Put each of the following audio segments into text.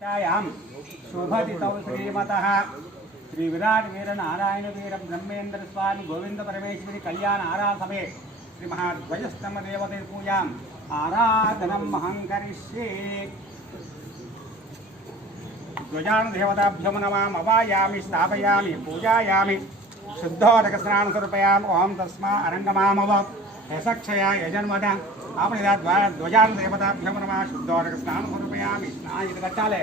शुभतिथौ श्रीमतः श्री विराट वीर नारायण वीर ब्रह्मेंद्र स्वामी गोविंद परमेश्वरी कल्याण आराधने श्री महाध्वजस्तम देवते पूजा आराधनम अहंकरिष्ये ध्वजान देवताभ्यो नमामि अवायामि स्थापयामि पूजायामि शुद्धोदक स्नान समर्पयामि ओम तस्मा अरंगमामव यशक्षया यजन्मद आपने ध्वजान देवताभ्यो नमः शुद्धोदक स्नान समर्पयामि स्नान ఇది కట్టాలి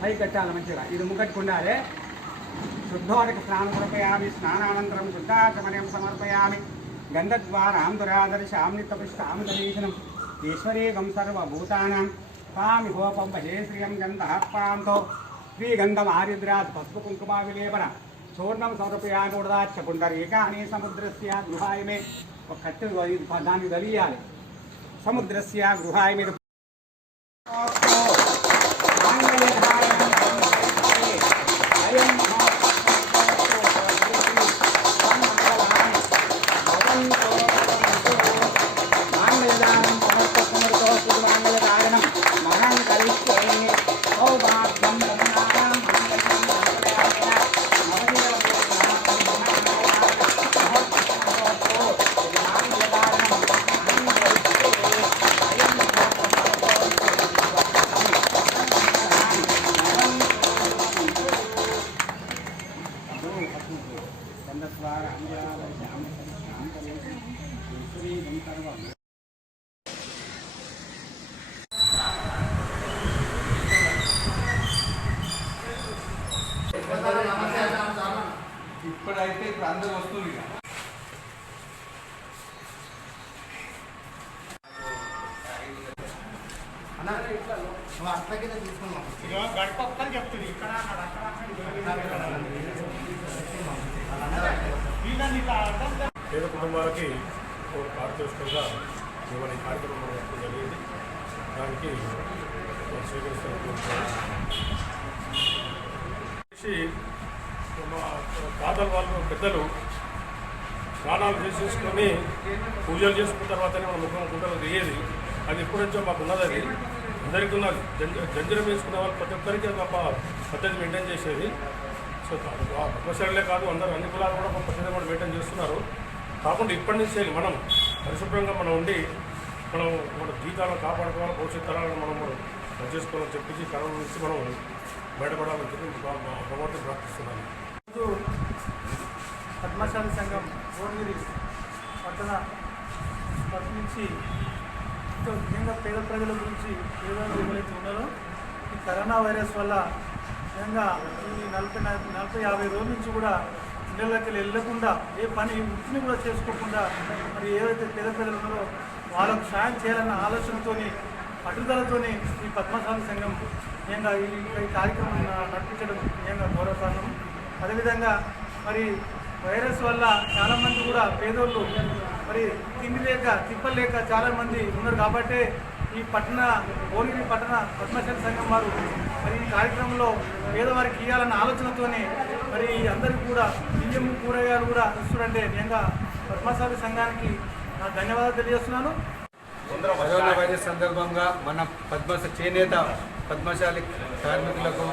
హై కట్టాలి మంచిగా ఇది ముగ్గట్టుకుండాలి शुद्धोदक स्नान समर्पयामि स्नानानन्तरं शुद्धाचमनीयं समर्पयामि गन्धद्वारां दुरादर्शां नित्यपुष्टां दर्शनम् ईश्वरीकं सर्वभूतानां स्वामि होपं भजे श्रियं गन्धः पान्तो श्रीगन्धम् आर्द्रात् पस्पुकुङ्कुमाविलेपन चूर्णं समर्पयामि उडदाच्च पुण्डरीकानि समुद्रस्य गृहाय मे कट्टु दानि दलीयाలి समुद्रस्य गृहाय मे ఇప్పుడైతే ఇప్పుడు అందరూ వస్తుంది అట్లకైతే తీసుకున్నాం గడప ఒక్కరు చెప్తుంది ఇక్కడ పేద కుటుంబాలకి పారితోషికంగా ఇవాళ ఈ కార్యక్రమం జరిగింది. దానికి పాతల వాళ్ళు పెద్దలు స్నానాలు చేసేసుకొని పూజలు చేసుకున్న తర్వాతనే మన ముఖం గుంటలు దిగేది. అది ఎప్పటి నుంచో మాకు ఉన్నది. అది అందరికీ ఉన్నది. జంజరం వేసుకునే వాళ్ళు ప్రతి ఒక్కరికి ఒక పద్ధతి మెయింటైన్ చేసేది. సో పద్మశాలే కాదు, అందరూ అన్ని కులాలు కూడా ఒక పద్ధతి కూడా మెయింటైన్ చేస్తున్నారు. కాకుండా ఇప్పటి నుంచి మనం పరిశుభ్రంగా మనం ఉండి మనం మన జీవితాలను కాపాడుకోవాలి, భవిష్యత్ తరాలను మనం చేసుకోవాలని చెప్పేసి కరోనా నుంచి మనం బయటపడాలని చెప్పి భగవంతుని ప్రార్థిస్తున్నాను. పద్మశాలి సంఘం భువనగిరి పట్టణ నుంచి ముఖ్యంగా పేద ప్రజల గురించి ఏదైనా ఎవరైతే ఉన్నారో ఈ కరోనా వైరస్ వల్ల ముఖ్యంగా ఈ 40-50 రోజుల నుంచి కూడా ఇళ్ళకి వెళ్ళకుండా ఏ పని వృత్తిని కూడా చేసుకోకుండా మరి ఏవైతే పేద ప్రజలు ఉన్నారో వాళ్ళకు సాయం చేయాలన్న ఆలోచనతో పట్టుదలతో ఈ పద్మశాలి సంఘం ముఖ్యంగా ఈ కార్యక్రమం నడిపించడం ముఖ్యంగా గౌరవకారణం. అదేవిధంగా మరి వైరస్ వల్ల చాలామంది కూడా పేదోళ్ళు మరి తిండి లేక తిప్పలు లేక చాలామంది ఉన్నారు. కాబట్టి ఈ భువనగిరి పట్టణ పద్మశాలి సంఘం వారు మరి ఈ కార్యక్రమంలో పేదవారికి ఇవ్వాలన్న ఆలోచనతోనే మరి అందరికీ కూడా బియ్యం కూరగాయలు కూడా ఇస్తుంటే నిజంగా పద్మశాలి సంఘానికి నా ధన్యవాదాలు తెలియజేస్తున్నాను. కరోనా వైరస్ సందర్భంగా మన చేనేత పద్మశాలి కార్మికులకు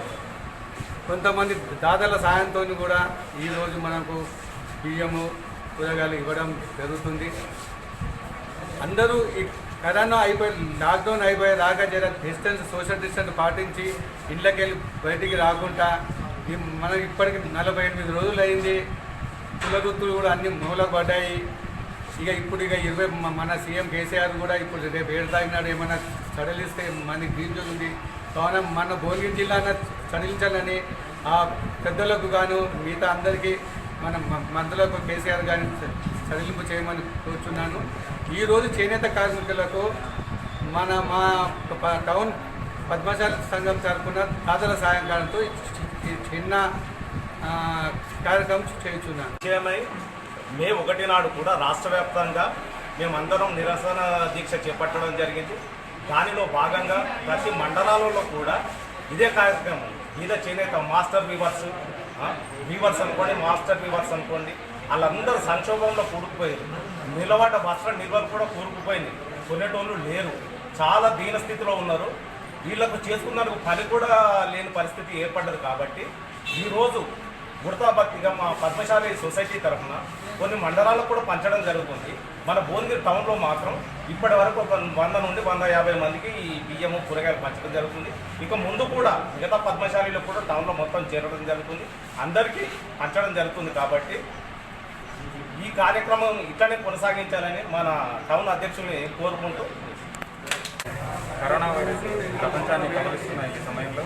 కొంతమంది దాతల సాయంతో కూడా ఈరోజు మనకు బియ్యము కూరగాయలు ఇవ్వడం జరుగుతుంది. అందరూ ఈ కరోనా లాక్డౌన్ అయిపోయేదాకా సోషల్ డిస్టెన్స్ పాటించి ఇళ్ళకెళ్ళి బయటికి రాకుండా మనం ఇప్పటికి 48 రోజులు అయింది. కులవృత్తులు కూడా అన్ని మూలకు పడ్డాయి. ఇప్పుడు 20 మన సీఎం కేసీఆర్ కూడా ఇప్పుడు రేపు 7 తారీఖు ఏమైనా సడలిస్తే మనకి తీర్చుంది. కావున మన భువనగిరి జిల్లాను సడలించాలని ఆ పెద్దలకు గాను మిగతా అందరికీ మన మంత్రులకు కేసీఆర్ గారిని సడలింపు చేయమని కోరుచున్నాను. ఈరోజు చేనేత కార్మికులకు మా టౌన్ పద్మశాలి సంఘం తరఫున దాతల సాయంకాలంతో చిన్న కార్యక్రమం చేయుచున్నాను. విషయమై మే 1 నాడు కూడా రాష్ట్ర వ్యాప్తంగా మేమందరం నిరసన దీక్ష చేపట్టడం జరిగింది. దానిలో భాగంగా ప్రతి మండలాలలో కూడా ఇదే కార్యక్రమం మీద చేనేత మాస్టర్ వీవర్స్ అనుకోండి, మాస్టర్ వీవర్స్ అనుకోండి, వాళ్ళందరూ సంక్షోభంలో కూరుకుపోయారు. నిలబడ్డ వస్త్ర నిర్వహణ కూడా కూరుకుపోయింది. కొనేటోళ్ళు లేరు. చాలా దీన స్థితిలో ఉన్నారు. వీళ్ళకు చేసుకున్నందుకు పని కూడా లేని పరిస్థితి ఏర్పడ్డది. కాబట్టి ఈరోజు గుర్తాభక్తిగా మా పద్మశాలి సొసైటీ తరఫున కొన్ని మండలాలకు కూడా పంచడం జరుగుతుంది. మన భువనగిరి టౌన్లో మాత్రం ఇప్పటి వరకు ఒక 100 నుండి 150 మందికి ఈ బియ్యము కూరగాయలు పంచడం జరుగుతుంది. ఇక ముందు కూడా మిగతా పద్మశాలిలో కూడా టౌన్లో మొత్తం చేరడం జరుగుతుంది, అందరికీ పంచడం జరుగుతుంది. కాబట్టి ఈ కార్యక్రమం ఇట్లనే కొనసాగించాలని మన టౌన్ అధ్యక్షుల్ని కోరుకుంటూ, కరోనా వైరస్ ప్రపంచాన్ని కబలిస్తున్న ఈ సమయంలో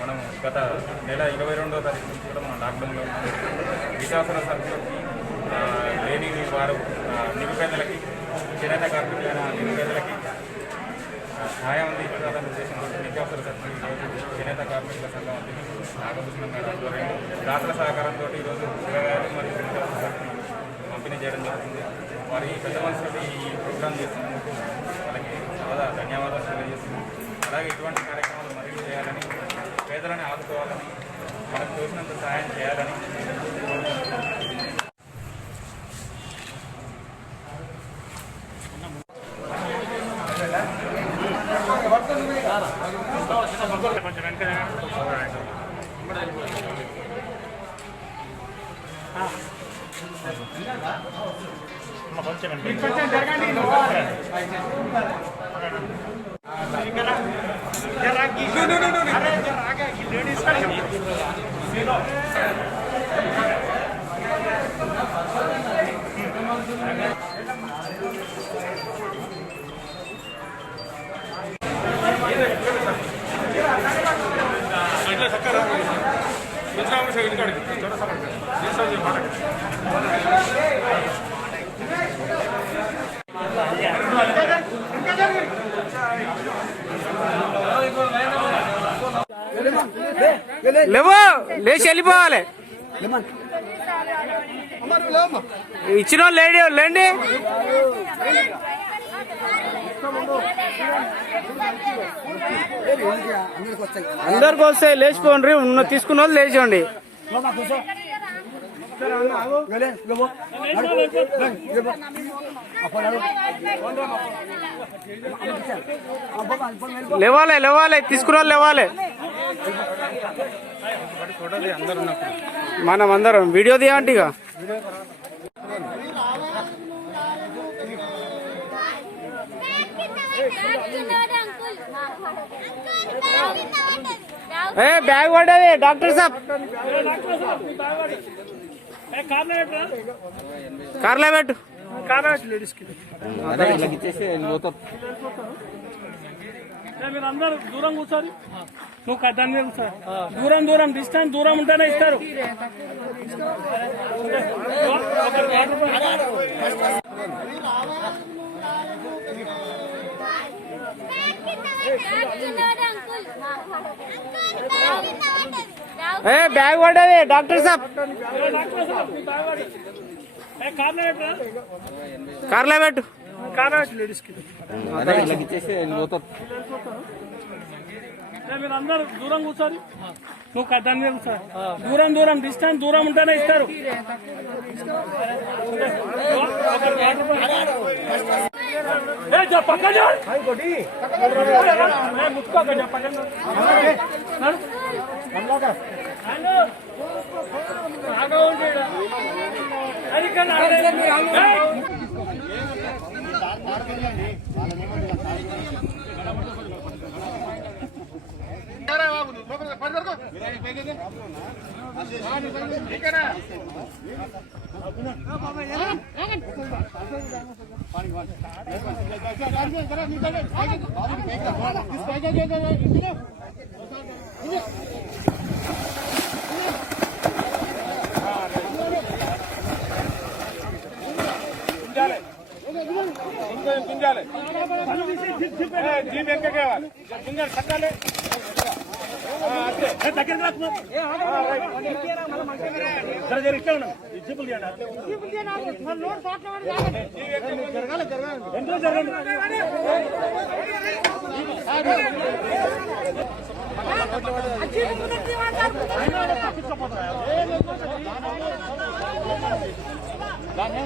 మనం గత నెల 22వ తారీఖు నుంచి కూడా మనం లాక్డౌన్లో ఉన్నాం. నిత్యావసర సరుకులకి లేని వారు నిరుపేదలకి, చేనేత కార్మికులైన నిరుపేదలకి సహాయం అందించాలనే ఉద్దేశంతో నిత్యావసర సరుకులు ఈరోజు చేనేత కార్మికుల సంఘం అధ్యక్షుడు నాగభూషణం గారి ఆధ్వర్యంలో దాతల సహకారంతో ఈరోజు కూరగాయలు మరియు నిత్యావసర సరుకులు పంపిణీ చేయడం జరుగుతుంది. వారి పెద్ద మనుషులు ఈ ప్రోగ్రాం చేస్తున్నందుకు వాళ్ళకి చాలా ధన్యవాదాలు తెలియజేస్తున్నాం. అలాగే ఇటువంటి కార్యక్రమాలు మరింత చేయాలని, పేదలను ఆదుకోవాలని, మనకు తోచినంత సహాయం చేయాలని లేవో లేచి వెళ్ళిపోవాలి. ఇచ్చిన వాళ్ళు లేండి. అందరికి వస్తాయి, లేచిపోండి. ఉన్న తీసుకున్న వాళ్ళు లేచండి. లేవాలి లేవాలి, తీసుకున్న వాళ్ళు లేవాలి. మనం అందరం వీడియో తీయండి. ఇక బ్యాగ్ పడ్డది డాక్టర్ సాబ్, కార్లో పెట్టు. మీరు అందరూ దూరం కూర్చోరు. నువ్వు దాని మీద కూర్చో. దూరం డిస్టెన్స్ దూరం ఉంటేనే ఇస్తారు. బ్యాగ్ పడ్డది డాక్టర్ సాబ్, కార్లో పెట్టు. మీరు అందరూ దూరం కూర్చోరు. నువ్వు దాని మీద కూర్చో. దూరం డిస్టెన్స్ దూరం ఉంటేనే ఇస్తారు. దాన్ని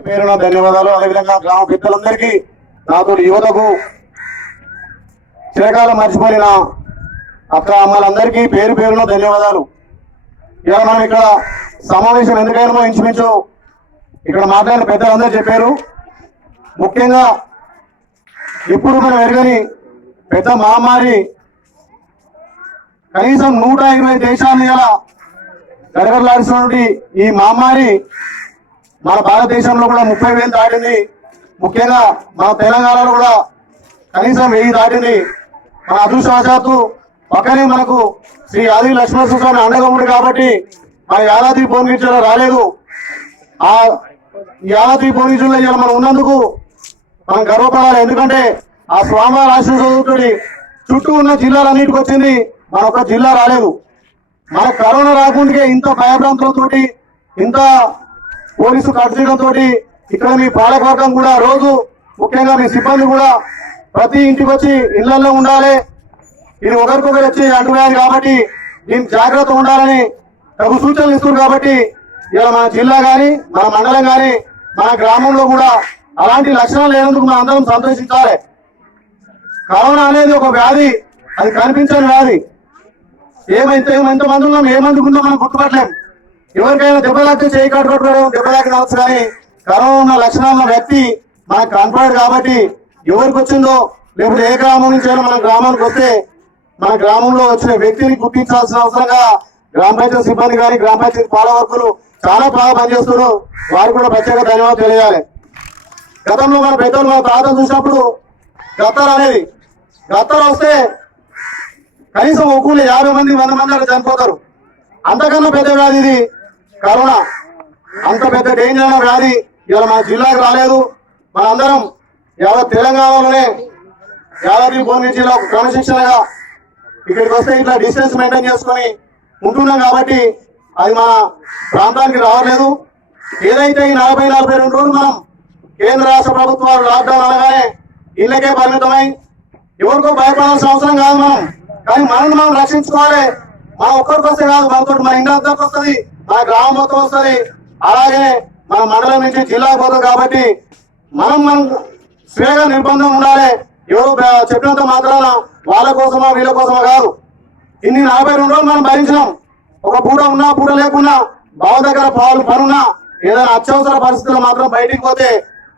పేరున ధన్యవాదాలు. అదేవిధంగా గ్రామ పెద్దలందరికీ, నాతో యువతకు, చిరకాలం మర్చిపోయిన అక్క అమ్మలందరికీ పేరు పేరున ధన్యవాదాలు. ఇలా మనం ఇక్కడ సమావేశం ఎందుకైనా ఇంచుమించు ఇక్కడ మాట్లాడిన పెద్దలందరూ చెప్పారు. ముఖ్యంగా ఇప్పుడు మనం ఎరగని పెద్ద మహమ్మారి కనీసం 120 దేశాలను ఇలా గడగడలాడిస్తున్నటువంటి ఈ మహమ్మారి మన భారతదేశంలో కూడా 30,000 దాటింది. ముఖ్యంగా మన తెలంగాణలో కూడా కనీసం 1000 దాటింది. మన అదృష్టవశాత్తు పక్కనే మనకు శ్రీ యాదగిరి లక్ష్మణస్వామి అండగా ఉంది కాబట్టి మన యాదాద్రి భువనగిరిలో రాలేదు. ఆ యాదాద్రి భువనగిరిలో ఇలా మనం ఉన్నందుకు మనం గర్వపడాలి. ఎందుకంటే ఆ స్వామివారి ఆశీస్సుతోటి చుట్టూ ఉన్న జిల్లాలన్నిటికి వచ్చింది, మన ఒక జిల్లా రాలేదు. మన కరోనా రాకుంటే ఇంత భయభ్రాంతులతో, ఇంత పోలీసు కట్టడంతో ఇక్కడ మీ పాలకవర్గం కూడా రోజు, ముఖ్యంగా మీ సిబ్బంది కూడా ప్రతి ఇంటికి వచ్చి ఇళ్లలో ఉండాలి. ఇది ఒకరికొకరు వచ్చి అంటువ్యాధి కాబట్టి దీనికి జాగ్రత్త ఉండాలని తగు సూచనలు ఇస్తున్నారు. కాబట్టి ఇలా మన జిల్లా కానీ, మన మండలం కానీ, మన గ్రామంలో కూడా అలాంటి లక్షణాలు లేనందుకు మనం అందరం సంతోషించాలి. కరోనా అనేది ఒక వ్యాధి, అది కనిపించని వ్యాధి. ఎంతమంది ఉన్నాం, ఏ మందికి ఉందో మనం గుర్తుపట్టలేం. ఎవరికైనా దెబ్బలాక్కి చేయి కట్టుకోవడం, దెబ్బలాక్కి రావచ్చు. కానీ కరోనా ఉన్న లక్షణాలున్న వ్యక్తి మనకు కనపడదు. కాబట్టి ఎవరికి వచ్చిందో, లేకపోతే ఏ గ్రామం నుంచి అయినా మన గ్రామానికి వస్తే మన గ్రామంలో వచ్చిన వ్యక్తిని గుర్తించాల్సిన అవసరంగా గ్రామ పంచాయతీ సిబ్బంది కానీ, గ్రామ పంచాయతీ పాలవర్కులు చాలా బాగా పనిచేస్తున్నారు. వారికి కూడా ప్రత్యేక ధన్యవాదాలు తెలియాలి. గతంలో మన పెద్దలు, మన తాత చూసినప్పుడు గత్తర అనేది, గత్తర వస్తే కనీసం ఒక్కళ్ళు 50 మంది 100 మంది అక్కడ చనిపోతారు. అంతకన్నా పెద్ద వ్యాధి ఇది కరోనా. అంత పెద్ద డేంజర్ అయిన వ్యాధి ఇవాళ మన జిల్లాకు రాలేదు. మనందరం యావత్ తెలంగాణలోనే యాదాద్రి భువనగిరి జిల్లా ఒక క్రమశిక్షణగా ఇక్కడికి వస్తే ఇట్లా డిస్టెన్స్ మెయింటైన్ చేసుకొని ఉంటున్నాం. కాబట్టి అది మన ప్రాంతానికి రావట్లేదు. ఏదైతే ఈ 40-42 రోజులు మనం కేంద్ర రాష్ట్ర ప్రభుత్వాలు లాక్డౌన్ అనగానే ఇళ్ళకే పరిమితమై ఎవరికో భయపడాల్సిన అవసరం కాదు. కానీ మనల్ని మనం రక్షించుకోవాలి. మనం ఒక్కరికి వస్తే కాదు, మనతో మన ఇంటి అంతకు వస్తుంది, మన గ్రామం మొత్తం వస్తుంది, అలాగే మన మండలం నుంచి జిల్లాకు పోతుంది. కాబట్టి మనం శ్రేగా నిర్బంధం ఉండాలి. ఎవరు చెప్పినంత మాత్రాన వాళ్ళ కోసమా వీళ్ళ కోసమా కాదు. ఇన్ని 42 రోజులు మనం భరించినాం. ఒక పూట ఉన్నా, పూట లేకున్నా, బావ దగ్గర పనున్నా, ఏదైనా అత్యవసర పరిస్థితుల్లో మాత్రం బయటికి పోతే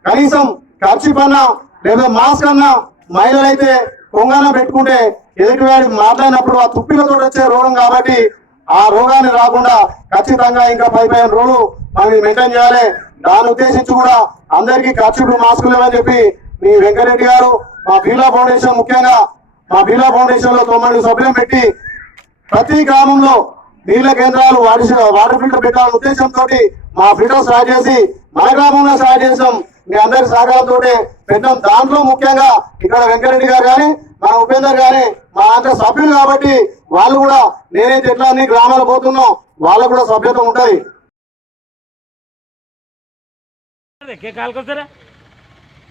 కనీసం కర్చీఫ్ అన్నా లేదా మాస్క్ అన్నా, మహిళలైతే కొంగాన పెట్టుకుంటే ఎదుటి వాడి మాట్లాడినప్పుడు ఆ తుప్పిలతో వచ్చే రోగం కాబట్టి ఆ రోగాన్ని రాకుండా ఖచ్చితంగా ఇంకా 15 రోజులు మనం మెయింటైన్ చేయాలి. దాన్ని ఉద్దేశించి కూడా అందరికీ ఖర్చులు మాస్కులు ఇవ్వని చెప్పి మీ వెంకరెడ్డి గారు, మా బీర్లా ఫౌండేషన్ ముఖ్యంగా మా బీలా ఫౌండేషన్ లో 9 సభ్యులను పెట్టి ప్రతి గ్రామంలో నీళ్ళ కేంద్రాలు వాటర్ ఫిల్టర్ పెట్టాలనే ఉద్దేశంతో మా ఫిల్టర్ స్టార్ట్ చేసి మన గ్రామంలో స్టార్ట్ చేసాం. మీ అందరి సహకారంతో పెట్టాం. దాంట్లో ముఖ్యంగా ఇక్కడ వెంకరెడ్డి గారు కానీ మా ఉపేందర్ గాని మా అందరి సభ్యులు కాబట్టి వాళ్ళు కూడా నేనైతే ఎట్లా అన్ని గ్రామాలు పోతున్నాం వాళ్ళకు కూడా సభ్యత ఉంటది.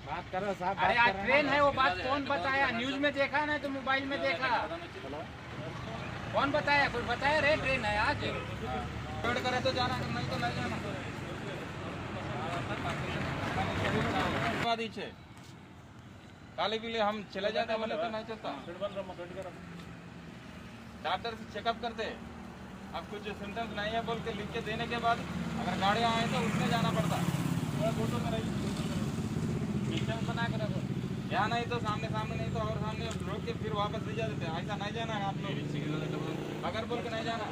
बात करो साहब। अरे आज ट्रेन है वो बात कौन बताया? न्यूज में देखा नहीं तो मोबाइल में देखा। कौन बताया? कोई बताया रे ट्रेन है आज? छोड़ करे तो जाना, नहीं तो नहीं जाना। काले पीले हम चले जाते बोले तो नहीं चलता। डॉक्टर से चेकअप करते, अब कुछ सिम्टम्स नहीं है बोल के लिख के देने के बाद अगर गाड़ियाँ आए तो उसमें जाना पड़ता। बना कर रखो, यहाँ नहीं तो सामने सामने, नहीं तो और सामने रोक के फिर वापस ले जा देते। ऐसा नहीं जाना है आप लोग, अगर बोल के नहीं जाना।